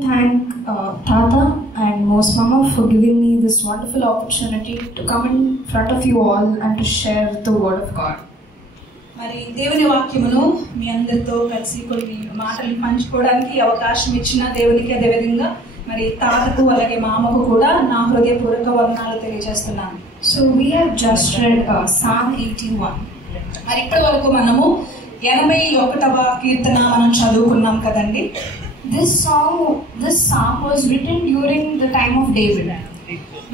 Thank Tata and Most Mama for giving me this wonderful opportunity to come in front of you all and to share the word of God. మరి దేవుని వాక్యమును మీ అందరితో కలిసి కొన్ని మాటలు పంచుకోవడానికి అవకాశం ఇచ్చిన దేవునికి అదేవిధంగా మరి తాతకు అలాగే మామకు కూడా నా హృదయపూర్వక వందనాలు తెలియజేస్తున్నాను. So we have just read Psalm 81. మరి ఇప్పటి వరకు మనము 81వ కీర్తన మనం చదువుకున్నాం కదండి. This psalm was written during the time of David.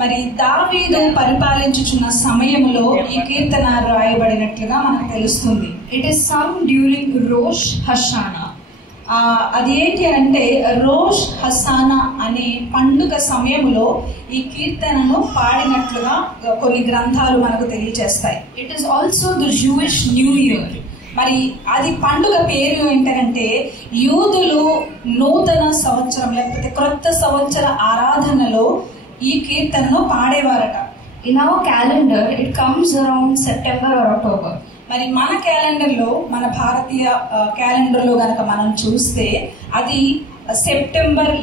మరి దావీదు పరిపాలించుచున్న సమయంలో ఈ కీర్తన రాయబడినట్లుగా మనకు తెలుస్తుంది. It is sung during Rosh Hashanah. అది ఏంటి అంటే రోష్ హసానా అనే పండుగ సమయంలో ఈ కీర్తనను పాడినట్లుగా కొన్ని గ్రంథాలు మనకు తెలియజేస్తాయి. It is also the Jewish New Year. మరి అది పండుగ పేరు ఏంటంటే యూదులు నూతన సంవత్సరం లేకపోతే క్రొత్త సంవత్సర ఆరాధనలో ఈ కీర్తనను పాడేవారట. In our calendar it comes around September or October. మరి మన క్యాలెండర్లో మన భారతీయ క్యాలెండర్లో గనక మనం చూస్తే అది సెప్టెంబర్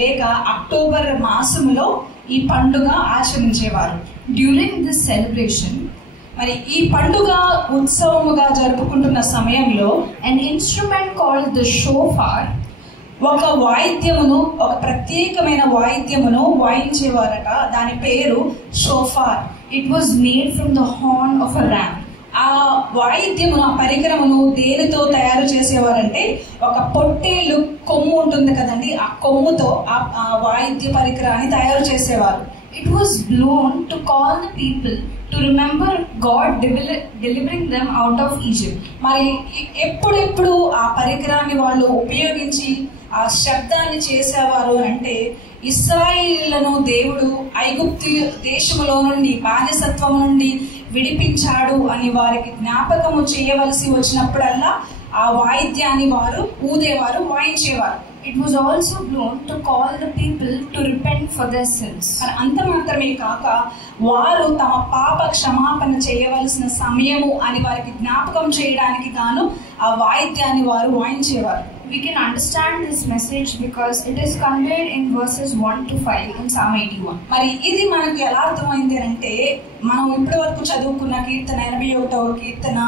లేక అక్టోబర్ మాసంలో ఈ పండుగ ఆచరించేవారు. During this celebration, మరి ఈ పండుగ ఉత్సవముగా జరుపుకుంటున్న సమయంలో an instrument called the shofar, ఒక వాయిద్యమును ఒక ప్రత్యేకమైన వాయిద్యమును వాయించేవారట. దాని పేరు shofar. It was made from the horn of a ram. ఆ వాయిద్యమును ఆ పరికరమును దేనితో తయారు చేసేవారంటే ఒక పొట్టేలు కొమ్ము ఉంటుంది కదండి, ఆ కొమ్ముతో ఆ వాయిద్య పరికరాన్ని తయారు చేసేవారు. It was blown to call the people to remember God delivering them out of Egypt. మరి ఎప్పుడెప్పుడు ఆ పరికరాన్ని వాళ్ళు ఉపయోగించి ఆ శబ్దాన్ని చేసేవారు అంటే ఇశ్రాయేలులను దేవుడు ఐగుప్తు దేశములో నుండి బానిసత్వం నుండి విడిపించాడు అని వారికి జ్ఞాపకము చేయవలసి వచ్చినప్పుడల్లా ఆ వాయిద్యాన్ని వారు ఊదేవారు, వాయించేవారు. It was also blown to call the people to repent for their sins. అంత మాత్రమే కాక వారు తమ పాప క్షమాపణ చేయవలసిన సమయము అని వారికి జ్ఞాపకం చేయడానికి గాను ఆ వాయిద్యాన్ని వారు వాయించేవారు. We can understand this message because it is conveyed in verses 1 to 5 in Psalm 81. మరి ఇది మనకు ఎలా అర్థమైంది అంటే మనం ఇప్పటి వరకు చదువుకున్న కీర్తన 81వ కీర్తన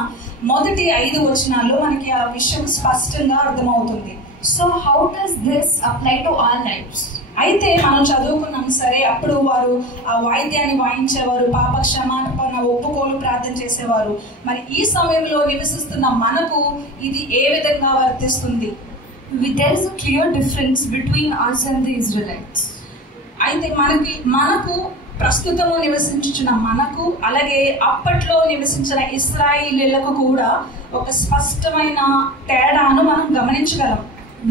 మొదటి 5 వచనాల్లో మనకి ఆ విషయం స్పష్టంగా అర్థమవుతుంది. So how does this apply to our lives? అయితే మనం చదువుకున్నాం సరే, అప్పుడు వారు ఆ వాయిద్యాన్ని వాయించేవారు, పాప క్షమాపణ ఒప్పుకోలు ప్రార్థన చేసేవారు. మరి ఈ సమయంలో నివసిస్తున్న మనకు ఇది ఏ విధంగా వర్తిస్తుంది? There is a clear difference between us and the Israelites. అయితే మనకు ప్రస్తుతము నివసించుచున్న మనకు అలాగే అప్పట్లో నివసించిన ఇశ్రాయేలీయులకు కూడా ఒక స్పష్టమైన తేడాను మనం గమనించగలం.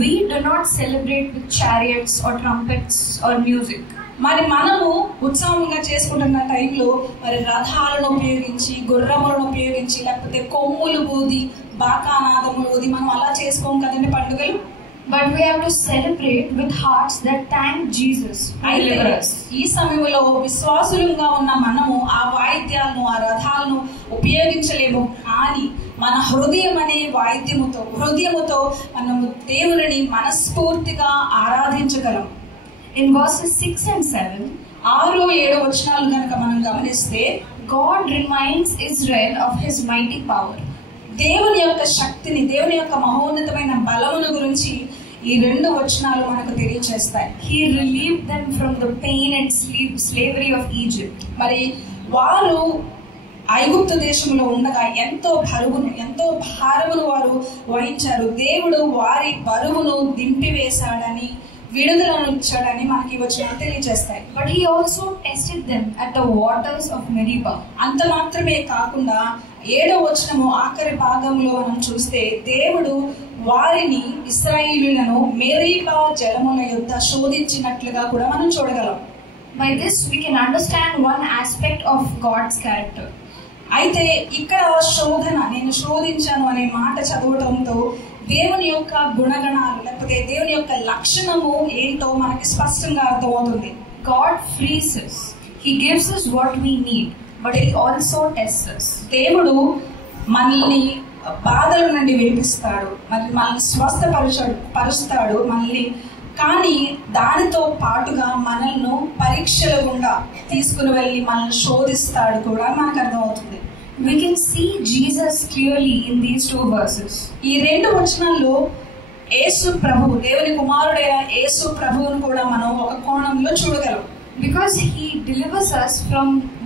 We do not celebrate with chariots or trumpets or music. మరి మనము ఉత్సవంగా చేసుకుంటున్న టైంలో మరి రథాలను ఉపయోగించి, గుర్రములను ఉపయోగించి, లేకపోతే కొమ్ములు ఊది, బాకానాదములు ఊది మనం అలా చేసుకోం కదండి పండుగలు. But we have to celebrate with hearts that thank Jesus. ఈ సమయంలో విశ్వాసులుగా ఉన్న మనము ఆ వాయిద్యాలను, ఆ రథాలను ఉపయోగించలేము. కానీ మన హృదయం అనే హృదయముతో మనము దేవుని మనస్ఫూర్తిగా ఆరాధించగలం. In verses 6 and 7, 6-7 వచనాలు కనుక మనం గమనిస్తే God reminds Israel of his mighty power. దేవుని యొక్క శక్తిని, దేవుని యొక్క మహోన్నతమైన బలమును గురించి ఈ 2 వచనాలు మనకు తెలియజేస్తాయి. He relieved them from the pain and slavery of Egypt. మరి వారు ఐగుప్తు దేశంలో ఉండగా ఎంతో భారమును వారు వహించారు. దేవుడు వారి బరువును దింపివేశాడని, విడుదలను ఇచ్చాడని మనకి వచనాలు తెలియజేస్తాయి. But he also tested them at the waters of Meribah. అంత మాత్రమే కాకుండా 7వ వచనము ఆఖరి భాగంలో మనం చూస్తే దేవుడు వారిని ఇశ్రాయేలీయులను మెరీబా జలముల యొద్ద శోధించినట్లుగా కూడా మనం చూడగలం. By this we can understand one aspect of God's character. అయితే ఇక్కడ నేను శోధించాను అనే మాట చదవడంతో దేవుని యొక్క గుణగణాలు లేకపోతే దేవుని యొక్క లక్షణము ఏంటో మనకి స్పష్టంగా అర్థమవుతుంది. God frees us. He gives us what we need, but he also tests us. దేవుడు మనల్ని బాధల నుండి విడిపిస్తాడు, మనల్ని స్వస్థపరుస్తాడు, మనల్ని కానీ దానితో పాటుగా మనల్ని పరీక్షల గుండా తీసుకుని వెళ్ళి మనల్ని శోధిస్తాడు కూడా మనకు అర్థమవుతుంది. We can see Jesus clearly in these two verses. ఈ రెండు వచనాల్లో యేసు ప్రభువు, దేవుని కుమారుడైన యేసు ప్రభువును కూడా మనం ఒక కోణంలో చూడగలం. Because he delivers us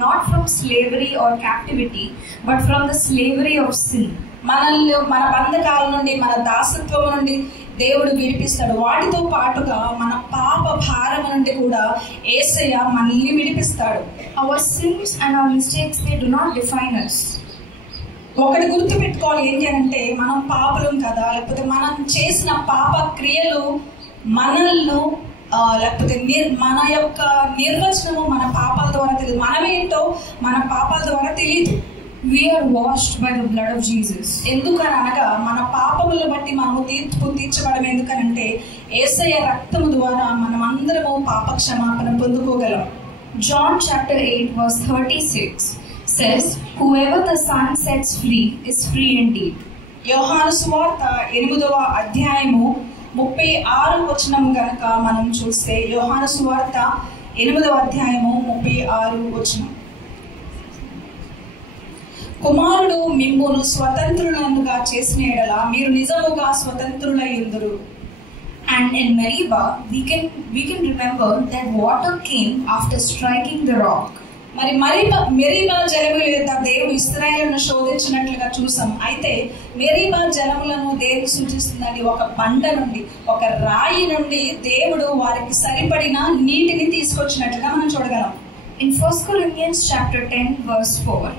not from slavery or captivity, but from the slavery of sin. మనల్ని మన బంధకాల నుండి, మన దాసత్వం నుండి దేవుడు విడిపిస్తాడు. వాటితో పాటుగా మన పాప భారం నుండి కూడా యేసయ్య మనల్ని విడిపిస్తాడు. Our sins and our mistakes, they do not define us. ఒకటి గుర్తు పెట్టుకోవాలి, ఏంటి అంటే మనం పాపలం కదా, లేకపోతే మనం చేసిన పాప క్రియలు మనల్ని లేకపోతే మన యొక్క నిర్వచనము మన పాపాల ద్వారా తెలియదు. మనమేంటో మన పాపాల ద్వారా తెలియదు. We are washed by the blood of Jesus. ఎందుకనగా మన పాపములను బట్టి మనము తీర్చబడడం. ఎందుకనంటే యేసయ్య రక్తము ద్వారా మనం అందరము పాప క్షమాపణ పొందుకోగలం. John chapter 8 verse 36 says, whoever the Son sets free is free indeed. యోహాను సువార్త 8వ అధ్యాయము 36వ వచనం గనుక మనం చూస్తే, యోహాను సువార్త 8వ అధ్యాయము 36వ వచనం, కుమారుడు మిమ్మును స్వతంత్రులనుగా చేసిన యెడల మీరు నిజముగా స్వతంత్రులయ్యుందురు. And in Meribah we can remember that water came after striking the rock. మరి మెరీబా జలముల యొద్ద దేవుడు ఇశ్రాయేలును శోధించినట్లుగా చూసాం. అయితే మెరీబా జలములను దేవుడు సూచిస్తుందండి. ఒక బండ నుండి, ఒక రాయి నుండి దేవుడు వారికి సరిపడిన నీటిని తీసుకొచ్చినట్లుగా మనం చూడగలం. In 1 Corinthians chapter 10 verse 4,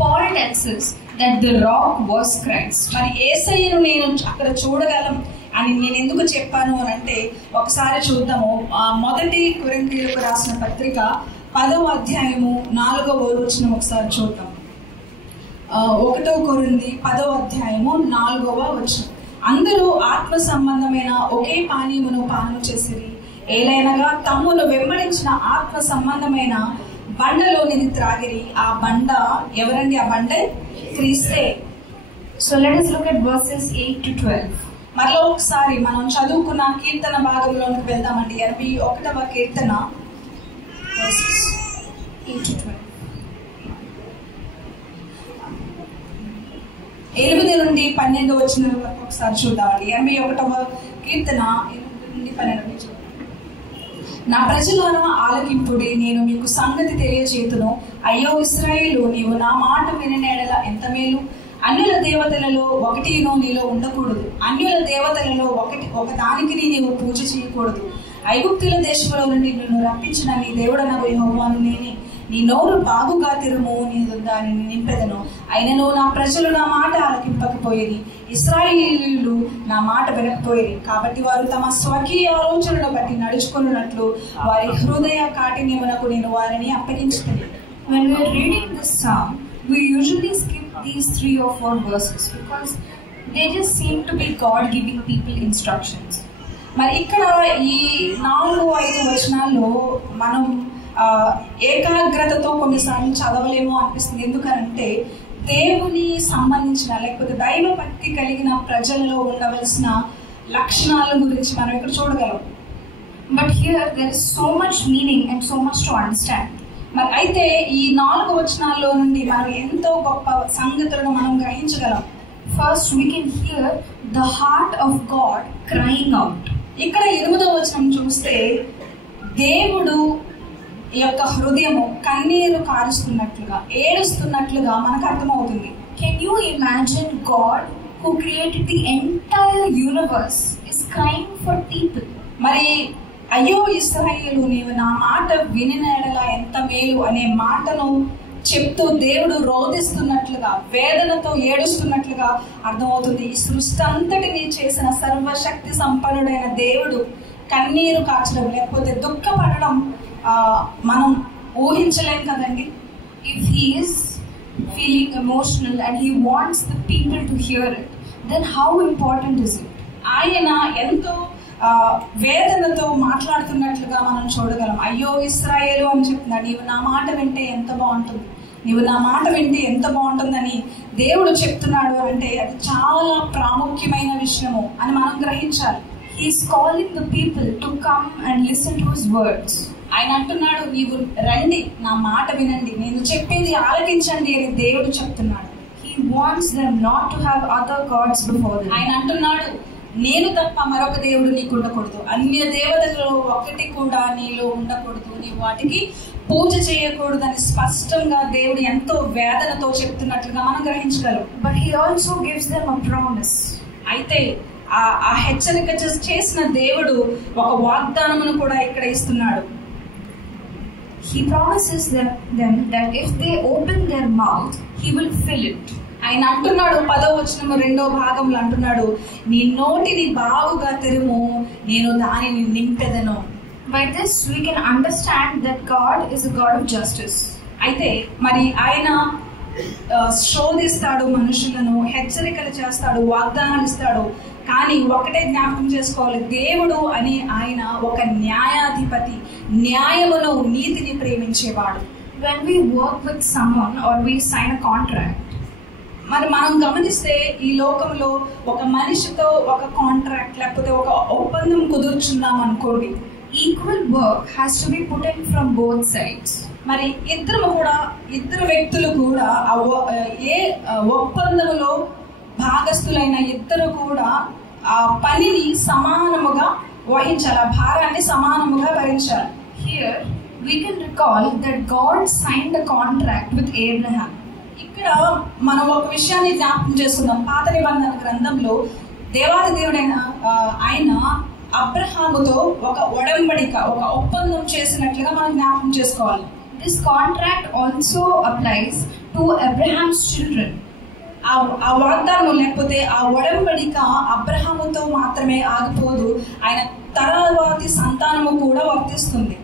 Paul tells us that the rock was Christ. మరి యేసయ్యను నేను అక్కడ చూడగలం అని నేను ఎందుకు చెప్పాను అని అంటే, ఒకసారి చూద్దాము. మొదటి కొరింథీయులకు రాసిన పత్రిక 10వ అధ్యాయము 4వ వచనం ఒకసారి చూద్దాం. 1 కొరింథీ 10వ అధ్యాయము 4వ వచనం, అందరూ ఆత్మ సంబంధమైన ఒకే పానీయమును పానము చేసిరి, ఏలైనగా తమ్మును వెంబడించిన ఆత్మ సంబంధమైన బండలోనిది త్రాగిరి. ఆ బండ ఎవరండి? ఆ బండ క్రీస్తే. So let us look at verses 8 to 12. మరలో ఒకసారి మనం చదువుకున్న కీర్తన భాగంలోకి వెళ్దామండి. 81వ కీర్తన 8 to 12. 8 నుండి 12 వచ్చిన వరకు ఒకసారి చూద్దామండి. 81వ కీర్తన 8 నుండి 12. నా ప్రజలారా ఆలకింపుడి, నేను మీకు సంగతి తెలియజేతును. అయ్యో ఇశ్రాయేలు, నీవు నా మాట వినిన యెడల ఎంత మేలు. అన్యుల దేవతలలో ఒకటినో నీలో ఉండకూడదు. అన్యుల దేవతలలో ఒకదానికి నీవు పూజ చేయకూడదు. ఐగుప్తుల దేశంలో నుండి నిన్ను రప్పించిన నీ దేవుడనగు యెహోవాను నేనే. నీ నోరు బాగుగా తెరుము, నేను దానిని నింపెదను. అయినను నా ప్రజలు నా మాట ఆలకింపకపోయేది, ఇశ్రాయేలీయులు నా మాట వినకపోయేది. కాబట్టి వారు తమ స్వకీయ ఆలోచనలు బట్టి నడుచుకున్నట్లు వారి హృదయ కాఠిన్యమునకు నేను వారిని అప్పగించుకుని. When we are reading this psalm, we usually skip these 3 or 4 verses because they just seem to be God giving people instructions. మరి ఇక్కడ ఈ 4-5 వచనాల్లో మనం ఏకాగ్రతతో కొన్నిసార్లు చదవలేమో అనిపిస్తుంది. ఎందుకనంటే దేవుని సంబంధించిన లేకపోతే దైవ భక్తి కలిగిన ప్రజల్లో ఉండవలసిన లక్షణాల గురించి మనం ఇక్కడ చూడగలం. But here there is so much meaning and so much to understand. మరి అయితే ఈ 4 వచనాల్లో నుండి మనం ఎంతో గొప్ప సంగతులను మనం గ్రహించగలం. First, we can hear the heart of God crying out. ఇక్కడ 8వ వచనం చూస్తే దేవుడు యొక్క హృదయము కన్నీరు కారుస్తున్నట్లుగా, ఏడుస్తున్నట్లుగా మనకు అర్థమవుతుంది. Can you imagine God who created the entire universe is crying for people? మరి అయ్యో ఇశ్రాయేలు, నీవు నా మాట వినిన యెడల ఎంత మేలు అనే మాటను చెప్తూ దేవుడు రోధిస్తున్నట్లుగా, వేదనతో ఏడుస్తున్నట్లుగా అర్థమవుతుంది. ఈ సృష్టి అంతటిని చేసిన సర్వశక్తి సంపన్నుడైన దేవుడు కన్నీరు కాచడం లేకపోతే దుఃఖపడడం మనం ఊహించలేం కదండి. If he is feeling emotional and he wants the people to hear it, then how important is it? ఆయన ఎంతో వేదనతో మాట్లాడుతున్నట్లుగా మనం చూడగలం. అయ్యో ఇశ్రాయేలు అని చెప్తున్నాడు, నీవు నా మాట వింటే ఎంత బాగుంటుంది, నీవు నా మాట వింటే ఎంత బాగుంటుందని దేవుడు చెప్తున్నాడు అంటే అది చాలా ప్రాముఖ్యమైన విషయము అని మనం గ్రహించాలి. He is calling the people to come and listen to his words. ఆయన అంటున్నాడు, నీవు రండి, నా మాట వినండి, నేను చెప్పేది ఆలకించండి అని దేవుడు చెప్తున్నాడు. He wants them not to have other gods before them. ఆయన అంటున్నాడు, నేను తప్ప మరొక దేవుడు నీకు ఉండకూడదు, అన్య దేవతలలో ఒకటి కూడా నీలో ఉండకూడదు, నీవు వాటికి పూజ చేయకూడదు అని స్పష్టంగా దేవుడు ఎంతో వేదనతో చెప్తున్నట్లుగా మనం గ్రహించగలం. But he also gives them a promise. అయితే ఆ హెచ్చరిక చేసిన దేవుడు ఒక వాగ్దానమును కూడా ఇక్కడ ఇస్తున్నాడు. He promises them that if they open their mouth, he will fill it. ఆయన అంటున్నాడు 10వ వచనము 2వ భాగంలో అంటున్నాడు, నీ నోటిని బాగుగా తెరుము, నేను దానిని నింపెదను. By this we can understand that God is a God of justice. అయితే మరి ఆయన శోధిస్తాడు మనుషులను, హెచ్చరికలు చేస్తాడు, వాగ్దానాలు ఇస్తాడు. కానీ ఒకటే జ్ఞాపకం చేసుకోవాలి, దేవుడు అని ఆయన ఒక న్యాయాధిపతి, న్యాయమును నీతిని ప్రేమించేవాడు. When we work with someone or we sign a contract, మరి మనం గమనిస్తే ఈ లోకంలో ఒక మనిషితో ఒక కాంట్రాక్ట్ లేకపోతే ఒక ఒప్పందం కుదుర్చున్నాం అనుకోండి, equal work has to be put in from both sides. మరి ఇద్దరు వ్యక్తులు కూడా ఏ ఒప్పందంలో భాగస్థులైన ఇద్దరు కూడా ఆ పనిని సమానముగా వహించాలి, ఆ భారాన్ని సమానముగా భరించాలి. Here we can recall that God signed a contract with Abraham. ఇక్కడ మనం ఒక విషయాన్ని జ్ఞాపకం చేసుకుందాం. పాత నిబంధన గ్రంథంలో దేవాది దేవుడైన ఆయన అబ్రహాముతో ఒక ఒడంబడిక, ఒక ఒప్పందం చేసినట్లుగా మనం జ్ఞాపకం చేసుకోవాలి. This contract also applies to Abraham's children. ఆ వాగ్దానం లేకపోతే ఆ ఒడంబడిక అబ్రహాముతో మాత్రమే ఆగిపోదు, ఆయన తరువాతి సంతానము కూడా వర్తిస్తుంది.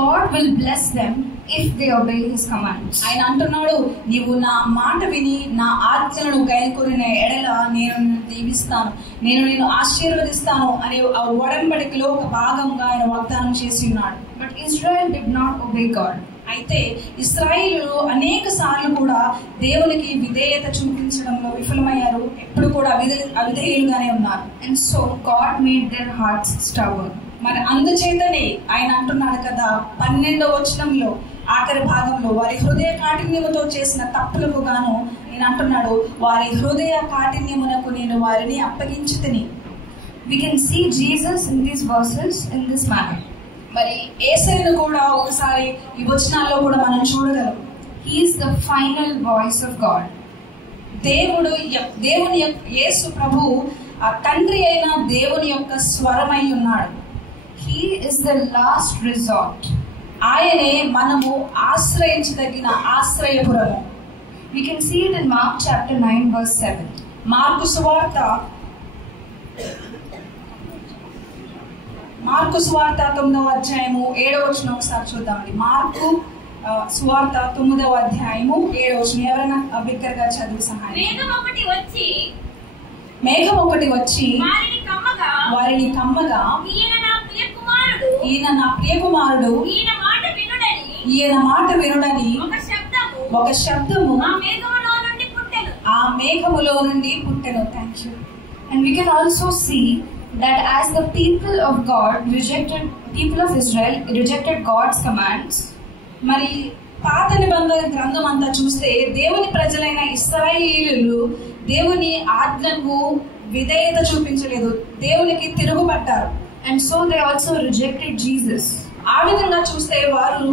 God will bless them if they obey his commands. ఆయన అంటున్నాడు, నీవు నా మాట విని నా ఆజ్ఞలను గైకొనిన ఎడల నేను దీవిస్తాను, నేను ఆశీర్వదిస్తాను అనే ఆ ఒడంబడికలో ఒక భాగంగా ఆయన వాగ్దానం చేసి ఉన్నాడు. But Israel did not obey God. అయితే ఇశ్రాయేలు అనేక సార్లు కూడా దేవునికి విధేయత చూపించడంలో విఫలమయ్యారు, ఎప్పుడు కూడా అవిధేయులుగానే ఉన్నారు. And so God made their hearts stubborn. మరి అందుచేతనే ఆయన అంటున్నాడు కదా 12వ వచనంలో ఆఖరి భాగంలో, వారి హృదయ కాఠిన్యముతో చేసిన తప్పులకు గాను నేను అంటున్నాడు, వారి హృదయ కాఠిన్యమునకు నేను వారిని అప్పగించితిని. We can see Jesus in these verses in this manner. మరి యేసయ్యను కూడా ఒకసారి ఈ వచనాల్లో కూడా మనం చూడగలం. He is the final voice of God. దేవుని యేసు ప్రభు ఆ తండ్రి అయిన దేవుని యొక్క స్వరమై ఉన్నాడు. He is the last resort. ఆయనే మనము ఆశ్రయించదగిన ఆశ్రయపురము. We can see it in Mark chapter 9 verse 7. Mark సువార్త 9వ అధ్యాయము 7వ వచనం ఒకసారి చూద్దామండి. మార్కు సువార్త 9వ అధ్యాయము 7వ వచనం. ఎవరైనా బిగ్గరగా చదువు సహాయం. మేఘం ఒకటి వచ్చి వారిని కమ్మగా, ఈయన నా ప్రియ కుమారుడు, ఈయన మాట వినుడని ఒక శబ్దము ఆ మేఘములో నుండి పుట్టెను. Thank you. And we can also see that as the people of Israel rejected God's commands, మరి పాత నిబంధన గ్రంథం అంతా చూస్తే దేవుని ప్రజలైన ఇశ్రాయేలీయులు దేవుని ఆజ్ఞకు విధేయత చూపించలేదు, దేవునికి తిరుగుబడ్డారు. And so they also rejected Jesus. ఆ విధంగా చూస్తే వారు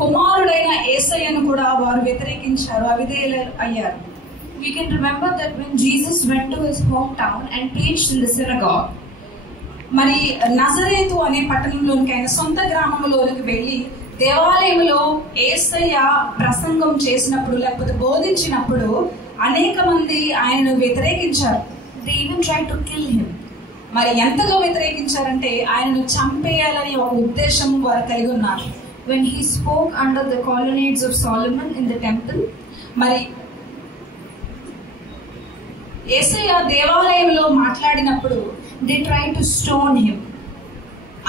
కుమారుడైన యేసయ్యను కూడా వారు వ్యతిరేకించారు, అవిధేయులు అయ్యారు. We can remember that when Jesus went to his hometown and preached in the synagogue, మరి నజరేతు అనే పట్టణంలోనికి, ఆయన సొంత గ్రామంలోనికి వెళ్ళి దేవాలయంలో యేసయ్య ప్రసంగం చేసినప్పుడు లేకపోతే బోధించినప్పుడు అనేక మంది ఆయనను వ్యతిరేకించారు. They even tried to kill him. మరి ఎంతగా వ్యతిరేకించారంటే ఆయనను చంపేయాలని ఒక ఉద్దేశం వారు కలిగి ఉన్నారు. When he spoke under the colonnades of Solomon in the temple, మరి యేసయ్య దేవాలయంలో మాట్లాడినప్పుడు they tried to stone him.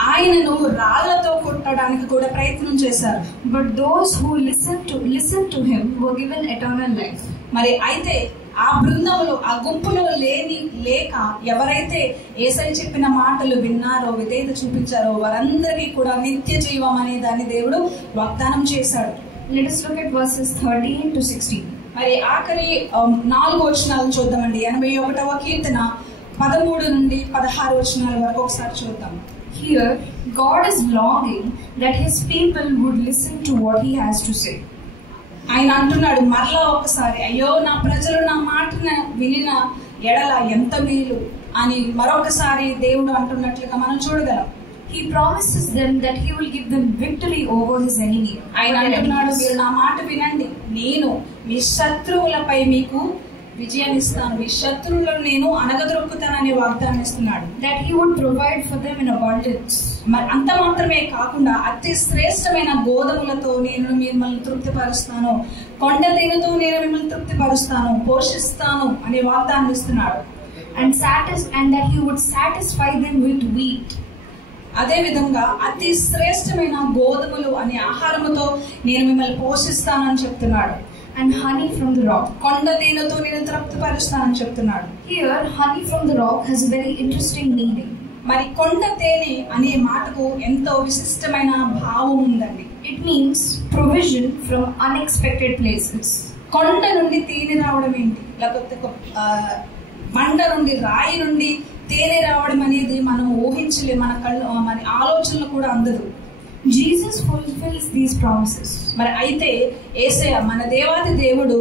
ఆయనను రాళ్లతో కొట్టడానికి కూడా ప్రయత్నం చేశారు. But those who listened to him were given eternal life. మరి అయితే ఆ బృందంలో ఆ గుంపులో లేక ఎవరైతే యేసయ్య చెప్పిన మాటలు విన్నారో విధేయత చూపించారో వారందరికీ కూడా నిత్య జీవం అనే దాన్ని దేవుడు వాగ్దానం చేశాడు. Let us look at verses 13 to 16. మరి ఆఖరి 4 వచనాలను చూద్దామండి. 81వ కీర్తన 13 నుండి 16 వచనాల వరకు ఒకసారి చూద్దాం. Here, God is longing that His people would listen to what He has to say. ఆయన అంటున్నాడు మరలా ఒకసారి, అయ్యో నా ప్రజలు నా మాటను వినిన ఎడల ఎంత మేలు అని మరొకసారి దేవుడు అంటున్నట్లుగా మనం చూడగలం. He promises them that He will give them victory over His enemy. ఆయన అంటున్నాడు, మీరు నా మాట వినండి, నేను మీ శత్రువులపై మీకు విజయం ఇస్తాను, మీ శత్రువులను నేను అనగదొక్కుతానని వాగ్దానం ఇస్తున్నాడు. That He would provide for them in abundance. మరి అంత మాత్రమే కాకుండా అతి శ్రేష్టమైన గోధుమలతో నేను మిమ్మల్ని తృప్తిపరుస్తాను, కొండ తేనెతో నేను మిమ్మల్ని తృప్తిపరుస్తాను, పోషిస్తాను అనే వాగ్దానం ఇస్తున్నాడు. And that He would satisfy them with wheat. అదే విధంగా అతి శ్రేష్టమైన గోధుమలు అనే ఆహారముతో నేను మిమ్మల్ని పోషిస్తానని చెప్తున్నాడు. And honey from the rock. కొండ తేనెతో నేను తృప్తిపరుస్తానని చెప్తున్నాడు. Here, honey from the rock has a very interesting meaning. మరి కొండ తేనె అనే మాటకు ఎంతో విశిష్టమైన భావం ఉందండి. It means provision from unexpected places. కొండ నుండి తేనె రావడం ఏంటి, లేకపోతే బండ నుండి రాయి నుండి తేనె రావడం అనేది మనం ఊహించలే, మన ఆలోచనలు కూడా అందదు. Jesus fulfills these promises. మరి అయితే యేసయ్య మన దేవాది దేవుడు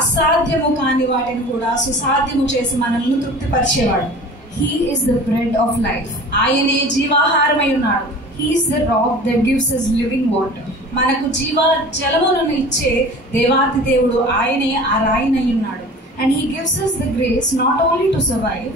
అసాధ్యము కాని వాటిని కూడా సుసాధ్యము చేసి మనల్ని తృప్తిపరిచేవాడు. He is the bread of life. ఆయనే జీవాహారమై ఉన్నాడు. He is the rock that gives us living water. మనకు జీవ జలములను ఇచ్చే దేవాది దేవుడు ఆయనే ఆ రాయినై ఉన్నాడు. And He gives us the grace not only to survive,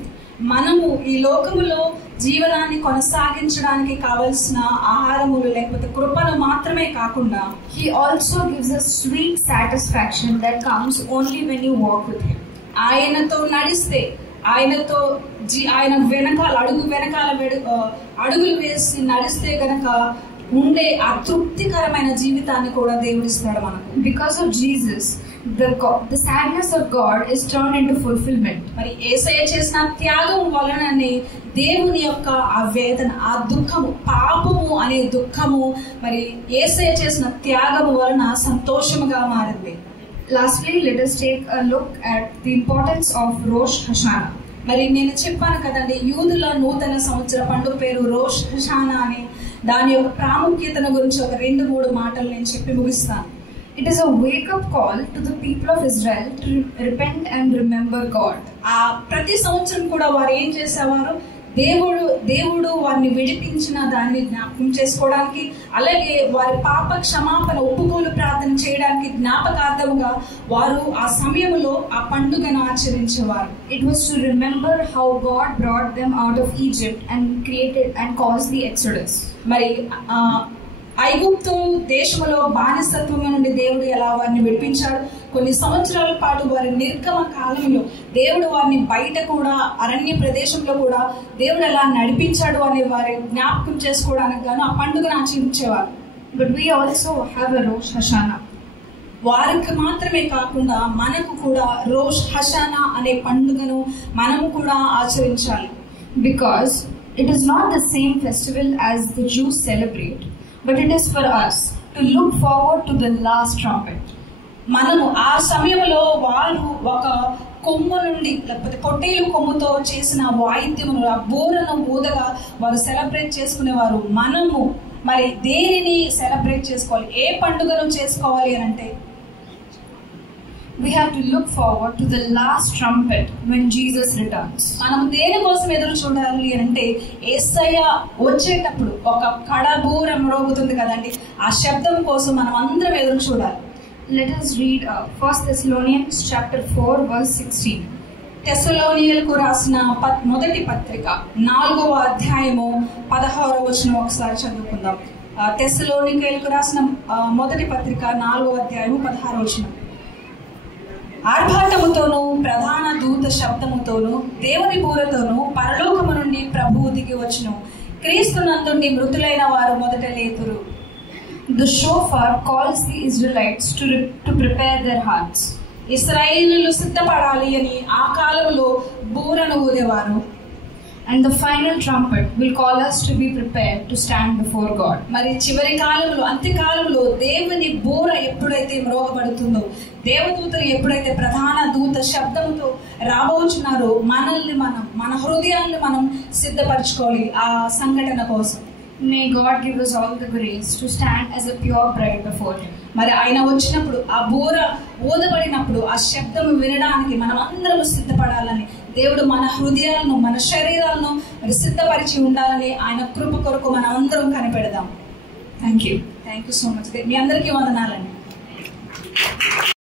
మనము ఈ లోకములో జీవనాన్ని కొనసాగించడానికి కావలసిన ఆహారములు లేకపోతే కృపను మాత్రమే కాకుండా He also gives us sweet satisfaction that comes only when you walk with Him. ఆయనతో నడిస్తే, ఆయనతో ఆయన వెనకాల అడుగులు వేసి నడిస్తే గనక ఉండే ఆ తృప్తికరమైన జీవితాన్ని కూడా దేవుడిస్తాడు మనకు. Because of Jesus, the sadness of God is turned into fulfillment. మరి యేసయ్య చేసిన త్యాగం వలననే దేవుని యొక్క ఆ వేదన, ఆ దుఃఖము, పాపము అనే దుఃఖము మరి యేసయ్య చేసిన త్యాగము వలన సంతోషముగా మారింది. Lastly, let us take a look at the importance of Rosh Hashanah. మరి నేను చెప్పాను కదండి, యూదుల నూతన సంవత్సర పండుగ పేరు రోష్ హషానా అని. దాని యొక్క ప్రాముఖ్యతను గురించి ఒక 2-3 మాటలు నేను చెప్పి ముగిస్తాను. It is a wake-up call to the people of Israel to repent and remember God. ఆ ప్రతి సంవత్సరం కూడా వారు ఏం చేసేవారు, దేవుడు వారిని విడిపించిన దాన్ని జ్ఞాపకం చేసుకోవడానికి, అలాగే వారి పాప క్షమాపణ ఒప్పుకోలు ప్రార్థన చేయడానికి జ్ఞాపకార్థముగా వారు ఆ సమయంలో ఆ పండుగను ఆచరించేవారు. It was to remember how God brought them out of Egypt and caused the Exodus. మరి ఐగుప్తు దేశంలో బానిసత్వం నుండి దేవుడు ఎలా వారిని విడిపించాడు, కొన్ని సంవత్సరాల పాటు వారి నిర్గమ కాలంలో దేవుడు వారిని బయట కూడా అరణ్య ప్రదేశంలో కూడా దేవుడు ఎలా నడిపించాడు అనే వారి జ్ఞాపకం చేసుకోవడానికి గాను ఆ పండుగను ఆచరించేవారు. But we also have a Rosh Hashanah. వారికి మాత్రమే కాకుండా మనకు కూడా రోష్ హషానా అనే పండుగను మనము కూడా ఆచరించాలి. Because it is not the same festival as the Jews celebrate, but it is for us to look forward to the last trumpet. మనము ఆ సమయంలో వారు ఒక కొమ్ము నుండి లేకపోతే పొట్టేలు కొమ్ముతో చేసిన వాయిద్యమును, ఆ బోరను ఊదగా వారు సెలబ్రేట్ చేసుకునేవారు. మనము మరి దేనిని సెలబ్రేట్ చేసుకోవాలి, ఏ పండుగను చేసుకోవాలి అని అంటే we have to look forward to the last trumpet when Jesus returns. మనం దేనికోసం ఎదురు చూడాలి అంటే యేసయ్య వచ్చేటప్పుడు ఒక కడబూరం మ్రోగుతుంది కదండి, ఆ శబ్దం కోసం మనం అందరం ఎదురు చూడాలి. Let us read 1 Thessalonians chapter 4 verse 16. తెస్సలోనియలకు రాసిన మొదటి పత్రిక 4వ అధ్యాయము 16వ వచనం ఒకసారి చదువుకుందాం. తెస్సలోనికలకు రాసిన మొదటి పత్రిక 4వ అధ్యాయము 16వ వచనం. ఆర్భాటముతోనూ ప్రధాన దూత శబ్దముతోనూ దేవుని బూరతోనూ పరలోకము నుండి ప్రభువు దిగి వచ్చును, క్రీస్తునందుండి మృతులైన వారు మొదట లేతురు. The shofar calls the Israelites to prepare their hearts. ఇశ్రాయేలీయులు సిద్ధపడాలి అని ఆ కాలంలో బూరను ఊదేవారు. And the final trumpet will call us to be prepared to stand before God. మరి చివరి కాలంలో, అంత్యకాలంలో దేవుని బూర ఎప్పుడైతే మ్రోగబడుతుందో, దేవదూతలు ఎప్పుడైతే ప్రధాన దూత శబ్దంతో రాబోచున్నారో, మన హృదయాన్ని మనం సిద్ధపరచుకోవాలి ఆ సంఘటన కోసం. May God give us all the grace to stand as a pure bride before Him. మరి ఆయన వచ్చినప్పుడు, ఆ బూర ఊదబడినప్పుడు ఆ శబ్దం వినడానికి మనం అందరం సిద్ధపడాలని, దేవుడు మన హృదయాలను, మన శరీరాలను మరి సిద్ధపరిచి ఉండాలని ఆయన కృప కొరకు మనం అందరం కనిపెడదాం. Thank you. Thank you so much. మీ అందరికీ వందనాలండి.